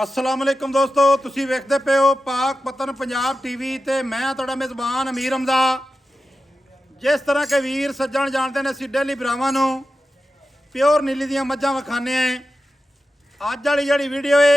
अस्सलाम वालेकुम दोस्तों, तुसी वेखदे पे हो पाक पतन पंजाब टीवी ते मैं तुहाडा मेज़बान अमीर हमदा। जिस तरह के वीर सज्जण जानते ने, असीं डेली भरावां नूं प्योर नीली दियां मੱਝਾਂ विखाने हैं। अज वाली जिहड़ी वीडियो है,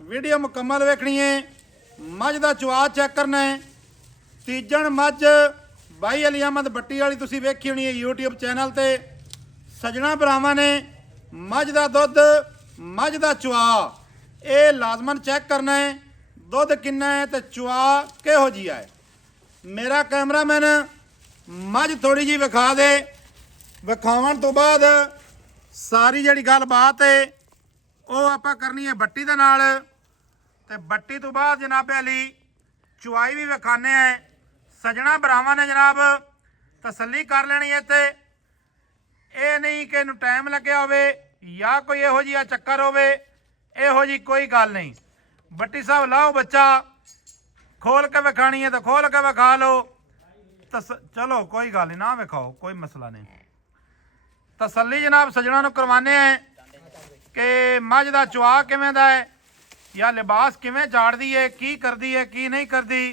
वीडियो मुकम्मल वेखनी है। मੱਝ दा चुआ चेक करना है। तीजण मੱਝ बाई अली अहमद बट्टी वाली तुसी वेखी होनी है यूट्यूब चैनल ते। सज्जणा भरावां ने मੱਝ दा दुध, मੱਝ दा चुआ ये लाजमन चेक करना है। दुध किन्ना है तो चुआ किहो जी है। मेरा कैमरामैन मੱਝ थोड़ी जी विखा दे। विखावन तो बाद सारी जिहड़ी गल बात है वो आपां करनी है बट्टी दे नाल। ते बट्टी तो बाद जनाबे अली चुआई भी विखाने हैं। सजना भरावां ने जनाब तसल्ली कर लेनी है। ते ये नहीं कि इहनूं टाइम लग्या होवे या कोई इहो जिहा चक्कर होवे, इहो जी कोई गल नहीं। बट्टी साहब लाओ बच्चा, खोल के विखानी है तो खोल के विखा लो। चलो कोई गल नहीं, ना विखाओ, कोई मसला नहीं। तसल्ली जनाब सज्जणा नूं करवाने हैं कि मੱਝ दा चुआ किवें दा है या लिबास किवें झाड़दी है, की करदी है, की नहीं करदी।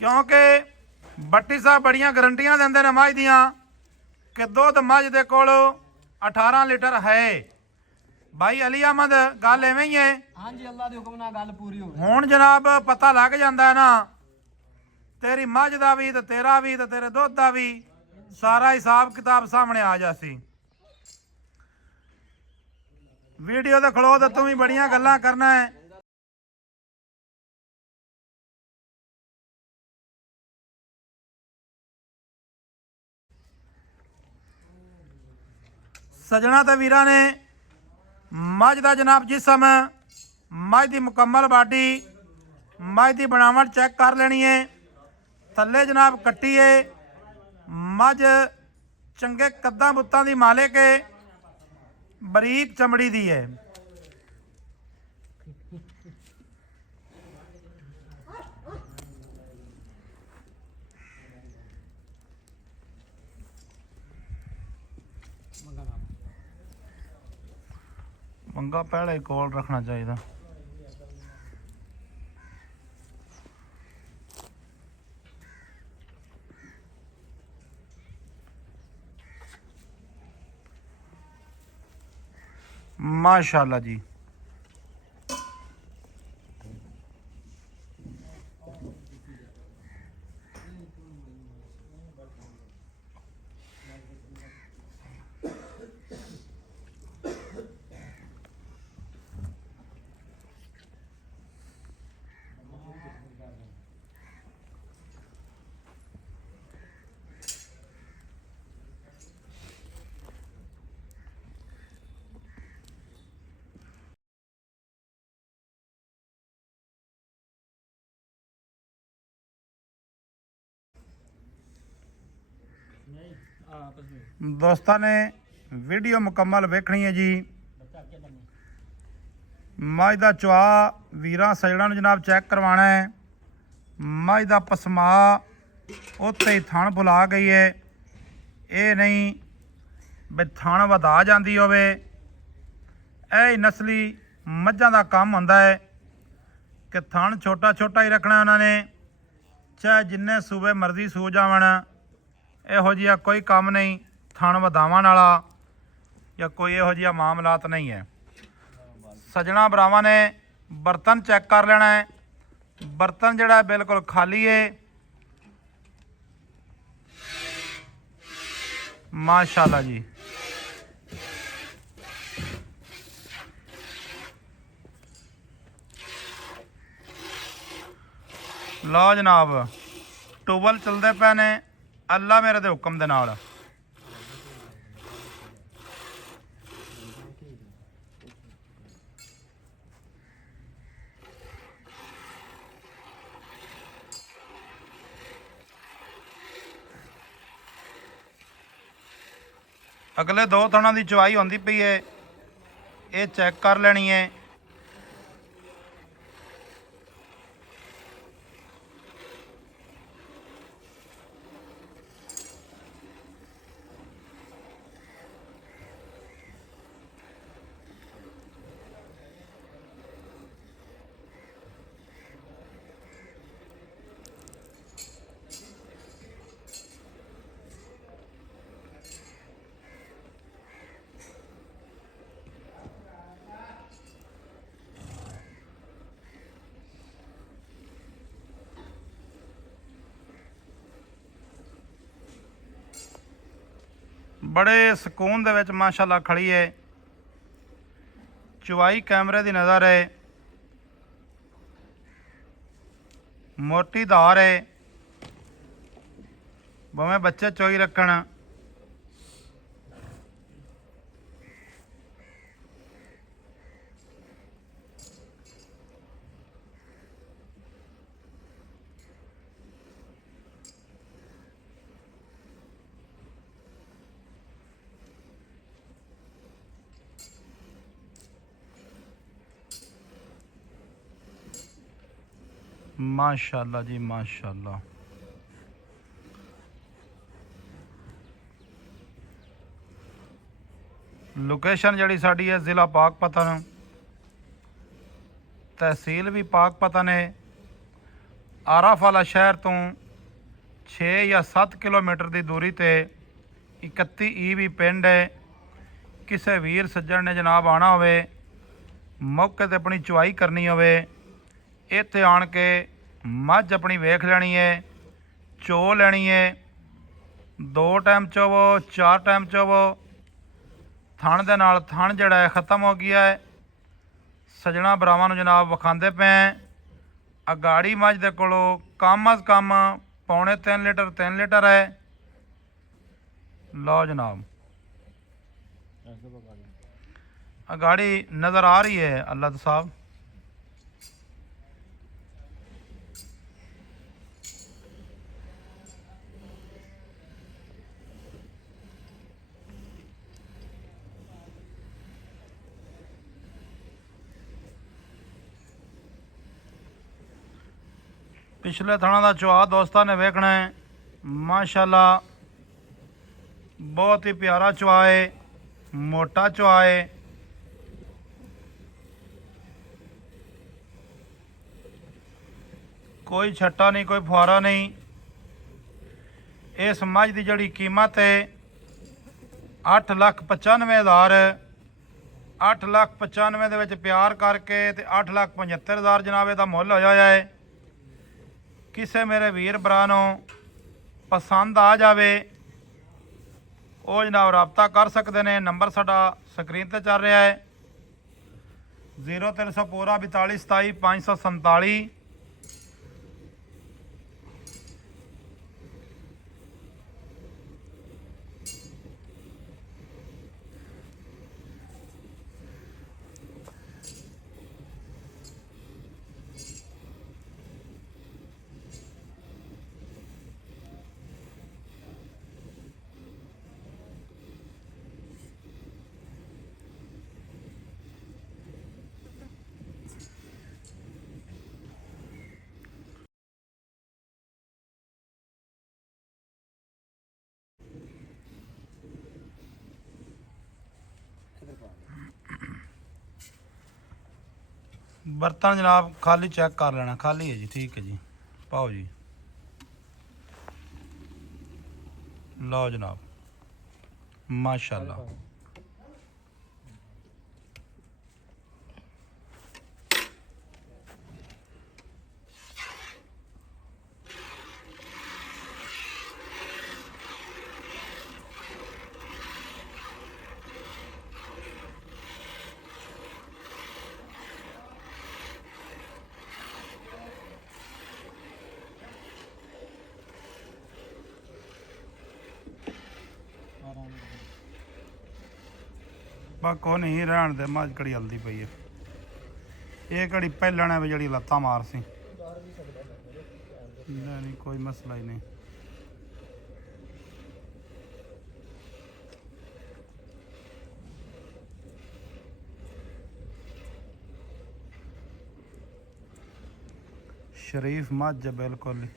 क्योंकि बट्टी साहब बड़ियां गारंटियां दिंदे ने मੱਝ दियां कि दुध मੱਝ दे कोल 18 लीटर है। भाई अली अहमद गल इवें ही है। हाँ जी, अल्लाह दे हुक्म नाल गल पूरी हो गई। हुण जनाब पता लग जांदा है ना, तेरी मੱਝ दा भी ते तेरा भी ते तेरे दुध दा भी सारा हिसाब किताब सामने आ जासी। वीडियो ते खड़ो ते तू भी बड़ियां गल्लां करना है। सजना ते वीरां ने मੱਝ दा जनाब जिसम, मੱਝ दी मुकम्मल बाडी, मੱਝ दी बनावट चेक कर लेनी है। थल्ले जनाब कट्टी है। मੱਝ चंगे कद्दां बुत्तां दी मालिक है, बरीक चमड़ी दी है। मंगा पहले ही कोल रखना चाहिए। माशाल्लाह जी, दोस्तों ने वीडियो मुकम्मल वेखनी है जी। मੱਝ दा चुआ वीरां सजणा नूं जनाब चेक करवाना है। मੱਝ दा पसमा उत्ते ही थण भुला गई है। ये नहीं भी थण वधा जाती होवे। यह नस्ली मੱਝਾਂ ਦਾ काम हुंदा है कि थण छोटा छोटा ही रखना उन्होंने, चाहे जिन्ने सूबे मर्जी सू जावन। इहो जिहा कोई काम नहीं थण वधावन वाला या कोई इहो जिहा मामलात नहीं है। सजना भरावां ने बर्तन चेक कर लेना है। बर्तन जिहड़ा बिल्कुल खाली है। माशाल्लाह जी, लो जनाब टूबल चलते पे ने अल्लाह मेरे दे हुक्म दे नाल। अगले दो थणों की चुवाई होंदी पई है, ये चेक कर लेनी है। बड़े सुकून दे विच माशाअल्लाह खड़ी है। चुवाई कैमरे की नज़र है, मोटी धार है, भावें बच्चे चोई रखण। माशाअल्लाह जी माशाअल्लाह। लोकेशन जड़ी साड़ी है ज़िला पाकपतन, तहसील भी पाकपतन है। आरफ वाला शहर तो 6 या 7 किलोमीटर की दूरी ते 31 ईवी पिंड है। किसी वीर सज्जण ने जनाब आना होवे, मौके ते अपनी चुवाई करनी होवे, इत्थे आण के मझ अपनी वेख लेनी है, चो लेनी है। 2 टाइम चोवो 4 टाइम चोवो, थण दे नाल थण जिहड़ा है ख़त्म हो गया है। सजना भरावां नूं जनाब विखांदे पे अगाड़ी मझ दे कोलों कम अज़ कम पौने 3 लीटर 3 लीटर है। लो जनाब अगाड़ी नज़र आ रही है अल्लाह साहब। पिछले थणा का चुआ दोस्तों ने वेखना है। माशाल्लाह बहुत ही प्यारा चुआ है, मोटा चुआ है। कोई छट्टा नहीं, कोई फुहारा नहीं। इस मझ की जड़ी कीमत है 8,95,000। 8,95,000 दे विच प्यार करके ते 8,75,000 जनाब इहदा मुल होया है। किसे मेरे वीर भरा नूं पसंद आ जाए वो जनाब रबता कर सकते हैं। नंबर साडा स्क्रीन पर चल रहा है 0300 पूरा 42 27 547। बर्तन जनाब खाली चेक कर लेना, खाली है जी। ठीक है जी, पाओ जी। लो जनाब माशाल्लाह। बस को नहीं रहन दे, मझ घड़ी हल्दी पई है। ये घड़ी पहले ने भी जी लत्ता मार सी नहीं, कोई मसला ही नहीं। शरीफ मझ बिल्कुल।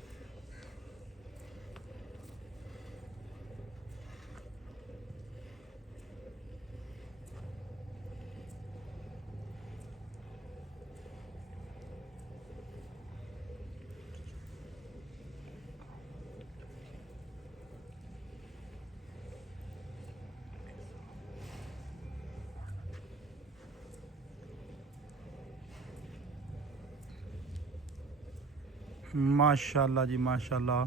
माशाल्लाह जी माशाल्लाह।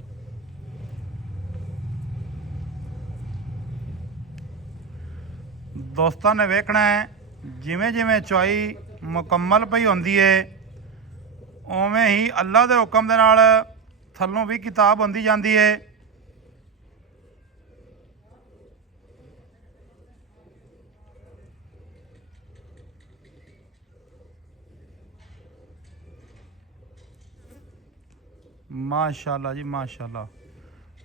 ਦੋਸਤਾਂ ਨੇ ਵੇਖਣਾ ਹੈ ਜਿਵੇਂ ਜਿਵੇਂ ਚੁਆਈ ਮੁਕੰਮਲ ਪਈ ਹੁੰਦੀ ਏ ਉਵੇਂ ਹੀ ਅੱਲਾ ਦੇ ਹੁਕਮ ਦੇ ਨਾਲ ਥੱਲੋਂ ਵੀ ਕਿਤਾਬ ਹੁੰਦੀ ਜਾਂਦੀ ਏ। ਮਾਸ਼ਾਅੱਲਾ ਜੀ ਮਾਸ਼ਾਅੱਲਾ,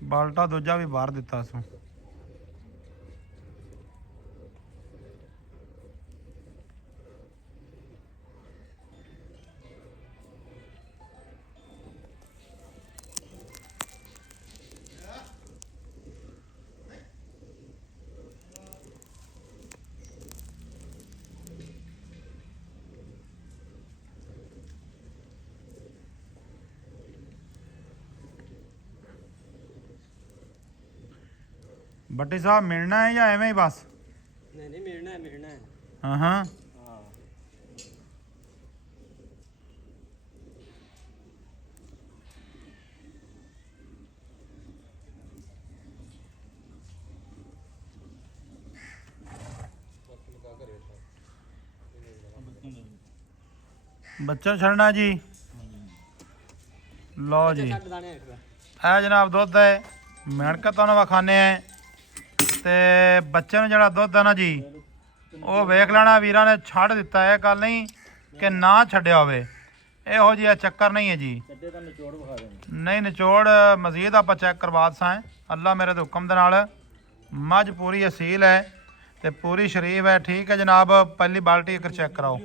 ਬਾਲਟਾ ਦੂਜਾ ਵੀ ਬਾਹਰ ਦਿੱਤਾ ਸੋ। ਬੱਟੀ ਸਾਹਿਬ ਮਿਲਣਾ ਹੈ ਜਾਂ ਐਵੇਂ ਹੀ ਬਸ? ਨਹੀਂ ਨਹੀਂ ਮਿਲਣਾ ਹੈ। ਹਾਂ ਹਾਂ ਹਾਂ ਬੱਚਾ ਛੱਡਣਾ ਜੀ। ਲਓ ਜੀ ਛੱਡ ਦਾਣੇ ਇੱਕ ਇਹ ਜਨਾਬ ਦੁੱਧ ਹੈ, ਮਿਣ ਕੇ ਤੁਹਾਨੂੰ ਵਿਖਾਣੇ ਹੈ। ਤੇ ਬੱਚੇ ਨੂੰ ਜਿਹੜਾ ਦੁੱਧ ਹੈ ਨਾ ਜੀ ਉਹ ਵੇਖ ਲੈਣਾ ਵੀਰਾਂ ਨੇ ਛੱਡ ਦਿੱਤਾ ਹੈ, ਗੱਲ ਨਹੀਂ ਕਿ ਨਾ ਛੱਡਿਆ ਹੋਵੇ, ਇਹੋ ਜਿਹਾ ਚੱਕਰ ਨਹੀਂ ਹੈ ਜੀ। ਛੱਡੇ ਤਾਂ ਨਿਚੋੜ ਵਿਖਾ ਦੇਣਾ। ਨਹੀਂ ਨਿਚੋੜ ਮਜ਼ੀਦ ਆਪਾਂ ਚੈੱਕ ਕਰਵਾ ਦਸਾਂ। ਅੱਲਾ ਮੇਰੇ ਦੇ ਹੁਕਮ ਦੇ ਨਾਲ ਮੱਝ ਪੂਰੀ ਅਸੀਲ ਹੈ ਤੇ ਪੂਰੀ ਸ਼ਰੀਫ ਹੈ। ਠੀਕ ਹੈ ਜਨਾਬ, ਪਹਿਲੀ ਬਾਲਟੀ ਇੱਕ ਚੈੱਕ ਕਰਾਓ,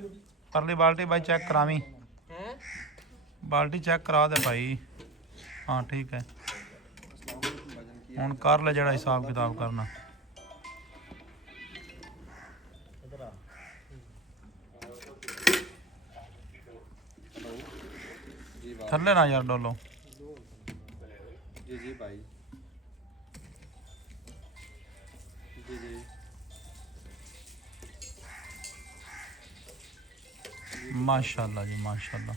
ਪਰਲੀ ਬਾਲਟੀ ਬਾਈ ਚੈੱਕ ਕਰਾਵੀਂ, ਹੈ ਬਾਲਟੀ ਚੈੱਕ ਕਰਾ ਦੇ ਭਾਈ। ਹਾਂ ਠੀਕ ਹੈ, ਹੁਣ ਕਰ ਲੈ ਜਿਹੜਾ ਹਿਸਾਬ ਕਿਤਾਬ ਕਰਨਾ। ਥੱਲੇ ਨਾ ਯਾਰ ਡੋਲੋ। जी जी भाई जी जी माशाल्लाह जी माशाल्लाह।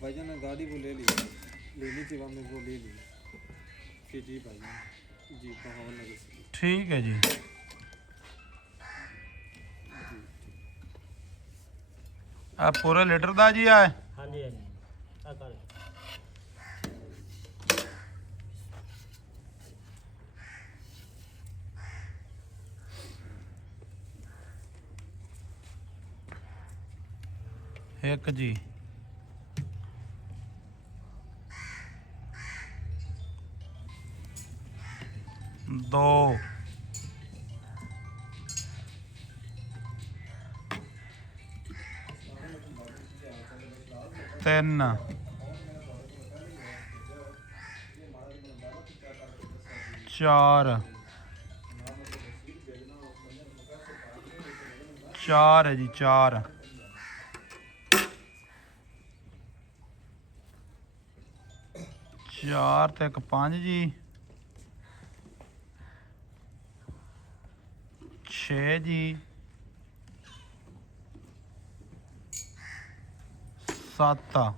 भाईजान ने गाड़ी वो ले ली, लेनी थी हमने वो ले ली। जी जी भाई जी पहाड़ लगे। ठीक है जी। ਆ ਪੂਰੇ ਲੀਟਰ ਦਾ ਜੀ ਆ? ਹਾਂਜੀ ਹਾਂਜੀ ਆ ਕਰ ਇੱਕ ਜੀ ਦੋ ਤਿੰਨ ਚਾਰ ਚਾਰ ਹੈ ਜੀ, ਚਾਰ ਚਾਰ ਤੇ ਇੱਕ ਪੰਜ ਜੀ, 6 ਜੀ, 7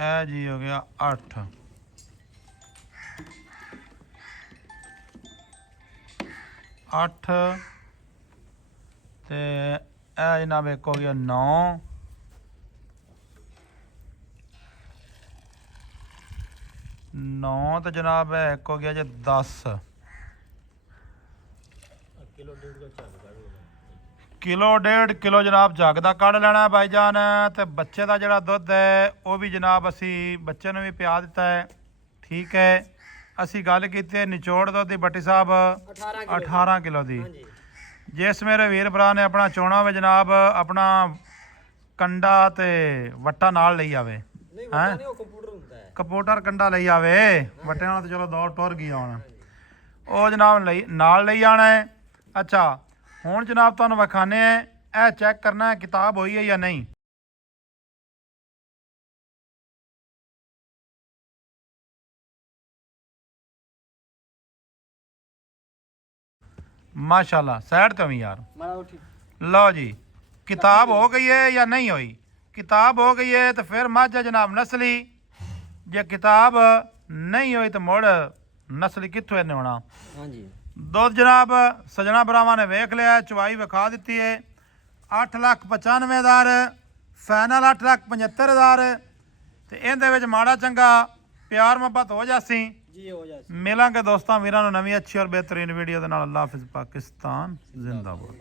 ਇਹ ਜੀ ਹੋ ਗਿਆ 8 8 ਤੇ ਇਹ ਜਨਾਬ ਇੱਕ ਹੋ ਗਿਆ 9 9 ਤੇ ਜਨਾਬ ਇੱਕ ਹੋ ਗਿਆ ਜੀ 10 ਕਿਲੋ ਡੇਢ ਕਿਲੋ ਜਨਾਬ ਜੱਗ ਦਾ ਕੱਢ ਲੈਣਾ ਭਾਈਜਾਨ। ਤੇ ਬੱਚੇ ਦਾ ਜਿਹੜਾ ਦੁੱਧ ਹੈ ਉਹ ਵੀ ਜਨਾਬ ਅਸੀਂ ਬੱਚੇ ਨੂੰ ਵੀ ਪਿਆ ਦਿੱਤਾ ਹੈ। ਠੀਕ ਹੈ, ਅਸੀਂ ਗੱਲ ਕੀਤੀ ਹੈ ਨਿਚੋੜ ਦੁੱਧ ਦੀ ਬੱਟੀ ਸਾਹਿਬ 18 ਕਿਲੋ ਦੀ। ਜਿਸ ਮੇਰੇ ਵੀਰ ਭਰਾ ਨੇ ਆਪਣਾ ਚੋਣਾ ਹੋਵੇ ਜਨਾਬ ਆਪਣਾ ਕੰਡਾ ਤੇ ਵੱਟਾ ਨਾਲ ਲਈ ਆਵੇ। ਨਹੀਂ ਉਹ ਕੰਪਿਊਟਰ ਹੁੰਦਾ ਹੈ, ਕੰਪਿਊਟਰ ਕੰਡਾ ਲਈ ਆਵੇ, ਵੱਟੇ ਨਾਲ ਤਾਂ ਚਲੋ ਦੌੜ ਟੁਰ ਗਈ ਹੁਣ, ਉਹ ਜਨਾਬ ਲਈ ਨਾਲ ਲਈ ਆਣਾ ਹੈ। ਅੱਛਾ ਹੁਣ ਜਨਾਬ ਤੁਹਾਨੂੰ ਵਿਖਾਣੇ ਹੈ, ਇਹ ਚੈੱਕ ਕਰਨਾ ਹੈ ਕਿਤਾਬ ਹੋਈ ਹੈ ਜਾਂ ਨਹੀਂ। ਮਾਸ਼ਾਅੱਲਾ ਸਾਈਡ ਤੇ ਵੀ ਯਾਰ ਮਾਰਾ ਉਠੀ ਲਓ ਜੀ, ਕਿਤਾਬ ਹੋ ਗਈ ਹੈ ਜਾਂ ਨਹੀਂ ਹੋਈ? किताब हो गई है तो फिर मझ है जनाब नस्ली। जे किताब नहीं हुई तो मुड़ नस्ली कित्थों इन्हें होना। हाँ जी दुध जनाब सजना भरावां ने वेख लिया, चवाई विखा दी है। 8,95,000 फाइनल 8,75,000 ਤੇ ਇਹਦੇ ਵਿੱਚ ਮਾੜਾ ਚੰਗਾ ਪਿਆਰ ਮੁਹੱਬਤ ਹੋ ਜਾਸੀ जी हो जाए। ਮਿਲਾਂਗੇ ਦੋਸਤਾਂ ਵੀਰਾਂ ਨੂੰ ਨਵੀਂ ਅੱਛੀ ਔਰ ਬਿਹਤਰੀਨ ਵੀਡੀਓ ਦੇ ਨਾਲ। ਅੱਲਾਹ ਹਾਫਿਜ਼। ਪਾਕਿਸਤਾਨ ਜ਼ਿੰਦਾਬਾਦ।